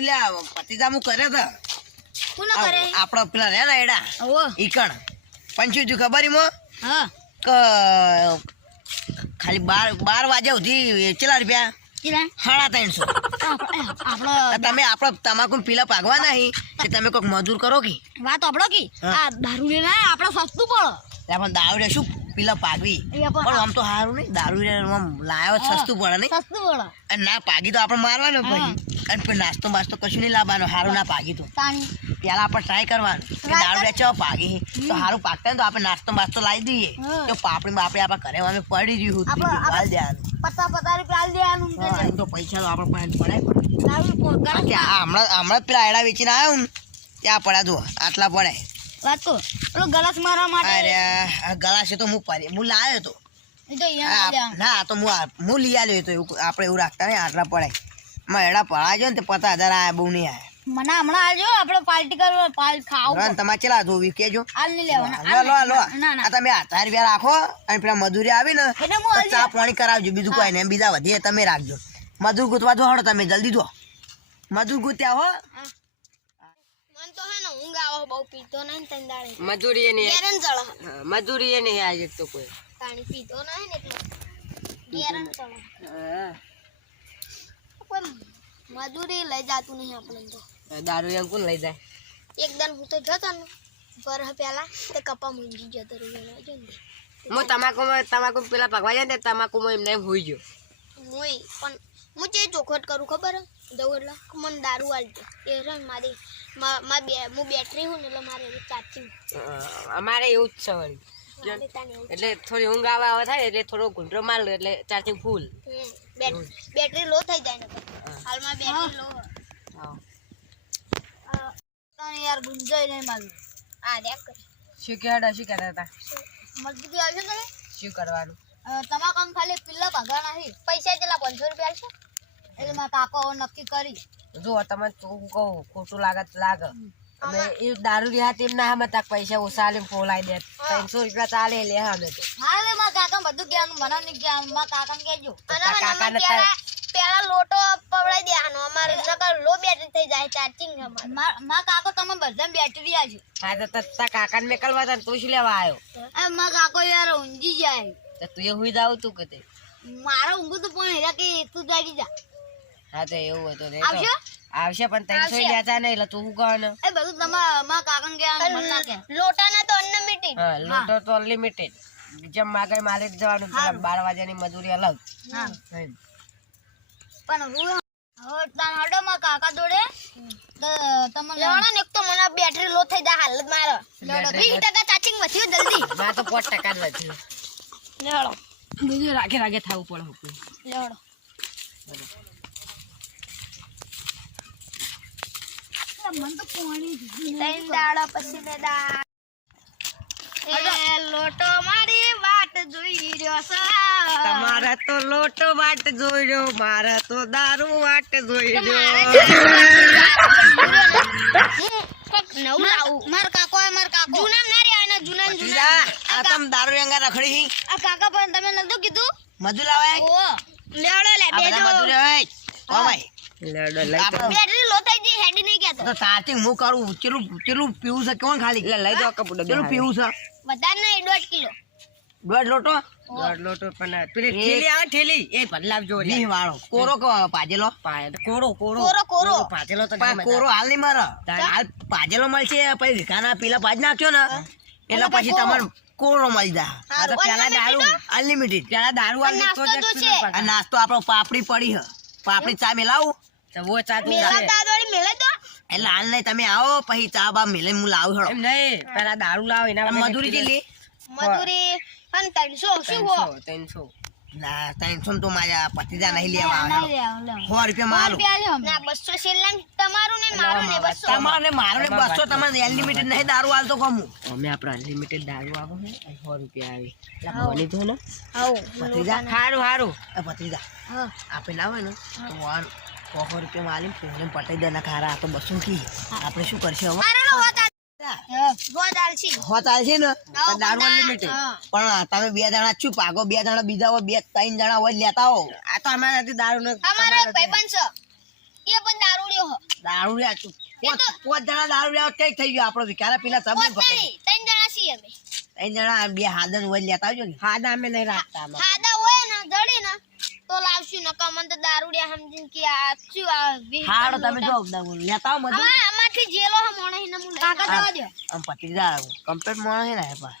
છું લ્યા કરે તો. કરે? આપણો પેલા રે એડા. ઈકણ. પંચ્યું તું ખબર ઈમાં હા. ખાલી બાર બાર વાગ્યા સુધી કેટલા રૂપિયા? સાડા ત્રણસો. તમે આપણો તમાકુ પીલા પાગવા નહીં કે તમે કોઈક મજૂર કરો કે? વાત આપણો કી. આ દારૂ લે ના સસ્તું પડે. પણ દારૂ શું? પીલા પાગવી પણ આમ તો સારું નહીં દારૂ આમ લાયો સસ્તું પડે નહીં. સસ્તું પડે. અને ના પાગી તો આપણે મારવાનો પછી. અને નાસ્તો બાસ્તો કશું નહીં લાવવાનો સારું ના પાગી તો. પેલા આપણે ટ્રાય કરવાનું. કે દારૂ કર. પાગી તો સારું પાકતા તો આપણે નાસ્તો બાસ્તો લાવી દઈએ. તો પાપડી બાપડી આપણે ઘરે અમે પડી રહ્યું હાલ દેવાનું. પતા પતા રૂપિયા આલી દેવાનું કે હા, છે. એમ તો પૈસા તો આપણે પાસે પડે. હમણાં હમણાં પેલા આયડા વેચીને આવ્યો ને ત્યાં પડ્યા જો આટલા પડે વાત. પેલો ગલાસ મારવા માટે અરે ગલાસ તો હું પાડી હું લાવ્યો તો. ના તો હું હું લઈ આવ્યો તો એવું આપણે એવું રાખતા નહીં આટલા પડાય. માં એડા પડાજો ને તે પચાસ હજાર આયા બહુ નહીં આયા. મને હમણાં આલજો આપણે પાર્ટી કરો પાલ ખાવ રન તમારે ચેલા ધોવી કેજો. હાલ નહીં લેવાના લો લો આ તમે આધાર રૂપિયા રાખો અને પેલા મજૂરી આવી ને ચા પાણી કરાવજો બીજું કોઈ નહીં. બીજા વધીએ તમે રાખજો. મજૂર ગૂંથવા દો તમે જલ્દી દો મજૂર ગૂંત્યા હો. મન તો હે ને ઊંઘ આવો બહુ પીતો નહીં તન દાડે. મજૂરી એ નહીં ગેરન મજૂરી એ નહીં આજે તો કોઈ. પાણી પીતો નહીં ને એટલે ગેરન ચડે હા. કોઈ મજૂરી લઈ જાતું નહીં આપણે તો. દારૂ એમ કોણ લઈ જાય? એકદમ હું તો જતો ને પર પેલા તે કપા મૂંજી જતો રહ્યો જો ને. હું તમાકુમાં તમાકુ પેલા પકવા જાય ને તે તમાકુમાં એમને એમ હોઈ ગયો. હું પણ હું જે ચોખવટ કરું ખબર હે? જવું એટલે મને દારૂ આલજો. એ રે મારી મા- મા બે હું બેટરી હું ને એટલે મારે ચાર્જિંગ અમારે એવું જ છે વળી. એટલે થોડી ઊંઘ આવા આવે થાય એટલે થોડો ગુંડરો માર લો એટલે ચાર્જિંગ ફૂલ. બેટરી લો થઈ જાય હાલમાં બેટરી લો. યાર ગુંજાઈ નહીં મારું. આ દેખ શું કહેવાડા શું કહેતા હતા? મજબૂતી આવશે શું કરવાનું? તમારા કામ ખાલી પિલ્લા ભાગવા નથી પૈસા કેટલા? પાંચસો રૂપિયા છે એટલે મારા કાકો નક્કી કરી. જો તમે તું કહું ખોટું લાગત લાગે. અમે એ દારૂ રહ્યા તેમ ના અમે તક પૈસા ઉસાલી ફોલાઈ દે. ત્રણસો રૂપિયા ચાલે લે અમે તો. હા લે મારા કાકા બધું કહેવાનું મને નહીં કહેવાનું મારા કાકાને કહેજો. કાકા ને પેલા લોટો પવડાઈ દેવાનો અમારે નકર લો બેટરી થઈ જાય ચાર્જિંગ મારા કાકો તમે બધા બેટરી આજો હા તો તાર કાકાને મેકલવા તા તું શું લેવા આવ્યો? મારા કાકો યાર ઊંઘી જાય. તો તું એ હુઈ જાવ તું કે તે? મારા ઊંઘું તો પણ હેરા કે તું જાગી જા. હા તો એવું હતું આવશે? આવશે પણ ત્રણસો. લેતા નહીં એટલે તું શું કહો એ બધું તમારા માં કાકા ગયા મને ના લોટાના તો અનલિમિટેડ હા લોટો તો અનલિમિટેડ જેમ માગે માલે જ જવાનું પેલા બાર વાગ્યાની મજૂરી અલગ. હા. પણ હું હવે તાન હડો માં કાકા દોડે? તમને લેવાના ને એક તો મને બેટરી લો થઈ જાય હાલત મારો. બેટરી 20% ચાર્જિંગ વધ્યું જલ્દી. મારે તો પોચ ટકા જ વધ્યું. લેવડો બીજું રાગે રાગે થવું પડે. લેવડો મન તો પોણી ત્રણ દાડા પછી ને દા એ લોટો મારી વાટ જોઈ રહ્યો છે. તમારા તો લોટો વાટ જોઈ રહ્યો મારા તો દારૂ વાટ જોઈ રહ્યો. માર કાકો માર કાકો. જૂના ના રે આના જૂના જૂના આ તમ દારૂ અંગા રખડી આ કાકા પણ તમે નતું કીધું? ઓ લેવડો લે બેજો. બધા મજૂર ઓ ભાઈ લેડો લઈ આપણે બેટરી લો થઈ ગઈ હેડી નહીં કહેતો તો. ચાર્જિંગ હું કરું? ચેલું ચેલું પીવું છે કોણ ખાલી? લે લઈ જાઓ કપડો ચેલું પીવું છે? વધારે નહીં દોઢ કિલો. દોઢ લોટો? દોઢ લોટો પણ પેલી ઠેલી આવે ઠેલી? એ બદલાવ જો વીસ વાળો કોરો પાજેલો? કોરો કોરો. કોરો, કોરો. પાછેલો તો કોરો હાલ નહીં મારે. હાલ પાજેલો મળશે પછી વિકાના પેલા પાજ નાખ્યો ને એટલે પછી તમારે કોરો. મળી જાય. તો પેલા દારૂ અનલિમિટેડ પેલા દારૂ નાસ્તો આપણો પાપડી પડી હ પાપડી ચા મેલાવું તો ચા તું મેલા છે. તાદોડી મેલે તો. એટલે હાલ નહીં તમે આવો પછી ચા બા મેલે હું લાવું હળો એમ નહીં પેલા દારૂ લાવો એના મજૂરી કેટલી? મજૂરી અને ત્રણસો શું હો ત્રણસો ત્રણસો. ના ત્રણસો તો મારા પતિજા નહીં લેવા આવે. સો રૂપિયા મારું. ના બસો છેલ્લા તમારું ને મારું ને બસો. તમારે મારો ને બસો તમારે અનલિમિટેડ નહીં દારૂ હાલતો કમું અમે આપણે અનલિમિટેડ દારૂ આવે સો રૂપિયા આવી. એટલે તો ને. ભત્રીજા? સારું સારું હા. આપણે ના ને તો સો રૂપિયા માલી ફોન પટાઈ દે ના ખારા. તો બસો કી. આપણે શું કરશે હવે? પણ તમે બે જણા છું પાગો બે જણા બીજા હોય બે ત્રણ જણા હોય લેતા હો આ તો દારૂ ને છે પોત જણા દારૂ કઈ થઈ ગયો આપડો વિકારા પેલા સબને ત્રણ જણા છીએ ત્રણ જણા બે હાદન હોય લેતા આવજો હાદા અમે નહીં રાખતા આમાં. ખાધા હોય ને જડી ને તો લાવશું નકા મને તો દારૂડિયા સમજીને કે આપશું આ હાડો તમે જો લેતા મજો હવે આમાંથી જેલો હ મોણે હે હું લઈ કાકા જવા દો આમ પતી જા કમ્પ્લીટ મોણો છે ને પા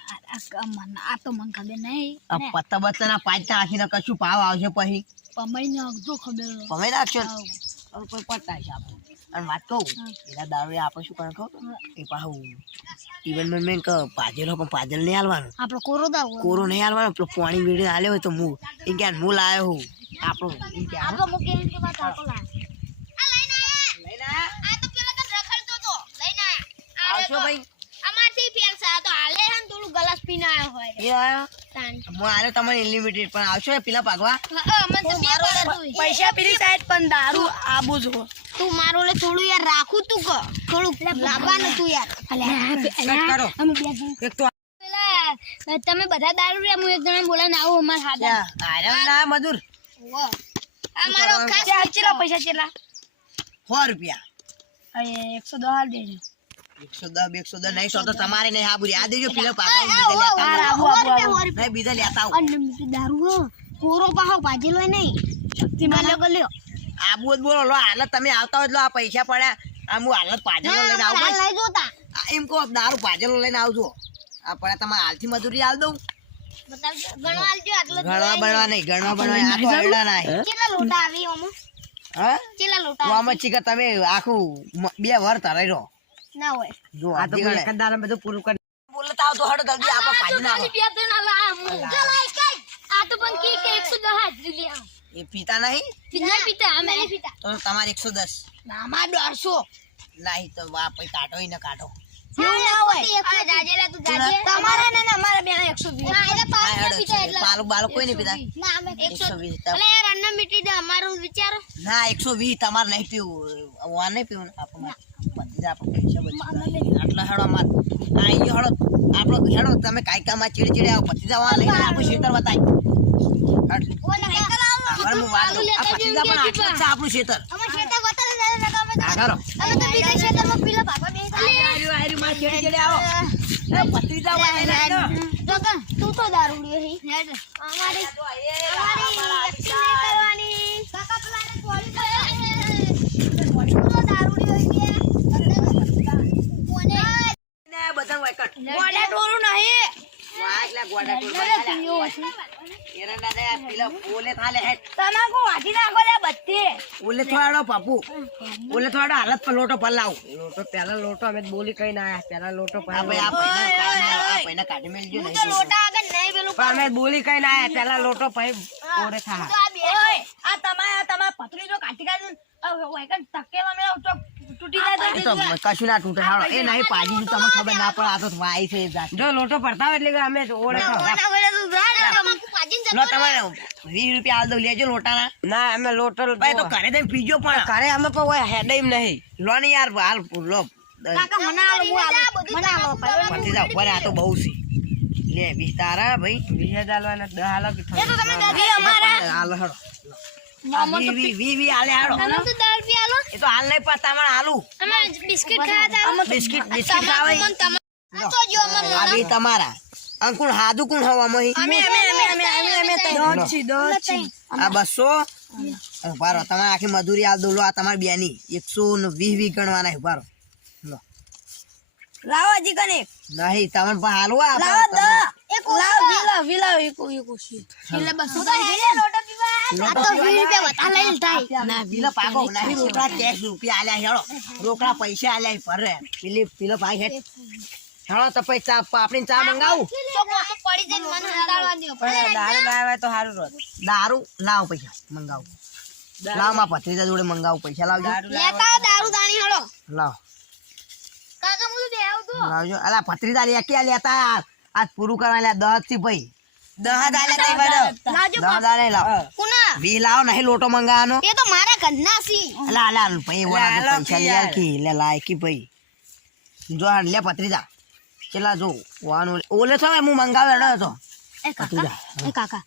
આ તો મન ખબર નહીં આ પત્તા બત્તા ના પાંચ નાખીને કશું ભાવ આવશે પછી. પમાઈ નાખજો ખબર. પમઈ નાખશો ને. હવે કોઈ પત્તા છે આપણે અને વાત કહું એના દારૂ આપણે શું કરે કહું એ પાછું ઇવન મેં મેં કહું પાજેલો પણ પાજલ નહીં હાલવાનું. આપણો કોરો દાવ કોરો નહીં હાલવાનો પેલો પાણી વીડી હાલ્યો હોય તો મૂળ એ ક્યાં મૂળ આવ્યો હું આપણો આપણો મૂકી એમ કે વાત આપણો આ લઈને આયા લઈને આયા? આ તો પેલા તો રખડતો તો. લઈને આયા. આવશો ભાઈ. અમારથી ફેરસા આ તો હાલે હન થોડું ગલાસ પીને આયો હોય. એ આયો. હું આલ્યો તમને અનલિમિટેડ પણ આવશો પેલા ભાગવા? હા, તો બે કલર પૈસા પેલી સાઈડ પણ દારૂ આબુ જો તું મારું લે થોડું યાર રાખું તું ક. થોડું લાવવાનું તું યાર. કરો એક તો તમે બધા દારૂ રે હું એક જણા બોલાને આવું અમાર ના મજૂર આ મારો ખાસ ચેલા પૈસા ચેલા સો રૂપિયા એકસો દસ હાલ દેજો એકસો દસ એકસો દસ નહીં સો તો તમારે નહીં હાબુરી આ દેજો પેલા ભાગવા સો રૂપિયા, સો રૂપિયા. બીજા લેતા આવો. નહીં બીજા લેતા આવો અને બીજું દારૂ હો કોરો પાહો ભાજેલો નહીં શક્તિમાન લ્યો આબુ જ બોલો લો હાલત તમે આવતા હોય આ પૈસા પડ્યા આમ હું હાલત પાજલો લઈને આવું બસ. લઈ જોતા આ એમ કહો દારૂ પાજલો લઈને આવજો આ પડ્યા તમારે હાલથી મજૂરી આલ દઉં ગણવા બનવા નહીં ગણવા બનવા આ તો અડલા ના. કેટલા લોટા આવી ઓમાં હા? કેટલા લોટા આમાં ચીકા તમે આખું બે વર તરાઈ રહો ના હોય. જો આ તો કોઈ. એક દાડા બધું પૂરું કરી બોલતા આવો તો હળો જલ્દી આપણે પાજી નાખો આ તો પણ કે કે 110 હાજરી લે આવ એ પીતા નહીં? પીતા પીતા અમે પીતા. તો તમારે એકસો દસ. મામા 150 નહીં તો પછી કાઢો ને કાઢો. ના હોય. આ જાજેલા તું જાજે. તમારા ને અમારા બે 120 ના એટલે આ પાણી હેડો કોઈ નહીં પીતા એકસો વીસ 100 120 એટલે યાર અન્ન મીઠી દે અમારું વિચારો. ના એકસો વીસ તમારે નહીં પીવું. વા નહીં પીવું આપણે પતી જાય આપણે પૈસા બચી આટલા હેડો અમાર. આ ઈ હેડો. આપણો હેડો. તમે કાંઈ કામમાં ચીડી ચીડી આવો. પતી જવા લઈને આપણું ખેતર બતાય. આપણું ખેતર ખેતર બતાવી પતી જવા એને હેડો. ગગન તું તો દારૂડિયો હી. અમારી અમારી એક્ટિંગ કરવાની. કાકા પેલા ને કરે તું તો દારૂડિયો હી કોને? બધા વાયકટ. ગોડા ટોળું નહીં. વાહ, એટલે ગોડા ટોળ ઓલે થોડો થોડો હાલત પર લોટો પલાવ. લોટો પેલા લોટો અમે બોલી કઈ ના આયા પેલા લોટો આ ભાઈ આ પૈના કાઢી આ પૈના કાઢી મેલજો નહીં લોટા આગળ નહીં પેલું પણ અમે બોલી કઈ ના આયા પેલા લોટો પછી ઓરે થા. આ તમારા તમારા પતરી જો કાઢી કાઢી વાયકન તકેલા મે તો તૂટી જાય એ તો કશું ના તૂટે. એ નહીં પાજી તમને ખબર ના પડે આ તો વાય છે જો લોટો પડતા હોય એટલે અમે તો ઓરે થા ના હોય તો જા તમાકુ પાજીને લો તમારે વીસ રૂપિયા આલ દો લેજો લોટાના. ના અમે લોટો ભાઈ તો ઘરે જઈને પીજો પણ. કરે અમે પણ હેડ એમ નહીં. લો યાર હાલ લો. કાકા મને આલો હું આલો મને આલો પતી જાવ પર આ તો બહુ છે. લે વીસ તારા ભાઈ. વીસ હજાર દસ હાલો કે એ તો તમે નથી અમારા. હાલો હેડો વી વી વી વી આલે હાલો. તમે તો દાળ પી આલો. એ તો હાલ નહીં પણ તમારે હાલું અમે બિસ્કિટ ખાતા બિસ્કિટ બિસ્કિટ ખાવે તો જો અમે આ તમારા. અંકુર હાદુ કોણ હવામાં અમે અમે અમે અમે અમે અમે લો. આ બસો? ઉભારો તમારે આખી મધુરી આલ દોલો. આ તમારી બેની. એકસો ને વીસ વીસ ગણવાના ઉભારો લો. લાવો હજી કને. નહીં તમને પણ હાલવા લાવો દો એક લાવ વિલા વિલા ઈકો ઈકો છે એટલે બસ તો હેડે લોટો પીવા. આ તો 20 રૂપિયા વતા લઈ થાય ના પેલા પાકો નહીં રોકડા ટેક્સ રૂપિયા આલ્યા હેડો રોકડા પૈસા આલ્યા ભરે પેલી પેલો ભાઈ હેડ હેડો તો પછી ચા આપણી ચા મંગાવું તો કોમ પડી જાય મને હટાડવા દો પણ દારૂ ના તો સારું રોત દારૂ લાવ પૈસા મંગાવું લાવમાં ભત્રીજા જોડે મંગાવું પૈસા લાવજો દારૂ દાણી હળો લાવ લાવજો અલા ભત્રીજા લે ક્યાં લેતા આ આજ પૂરું કરવા લે દસથી ભાઈ દહ દાલે લેતા દાલે લાવ કુના વી લાવ નહીં લોટો મંગાવાનો એ તો મારા ઘરના સી લા લા ભાઈ ઓલા પૈસા લે. કી લે લાયકી ભાઈ. જો આ લે ભત્રીજા ચેલા જો વાનો ઓલે છો હું મંગાવ્યો તો એ કાકા એ કાકા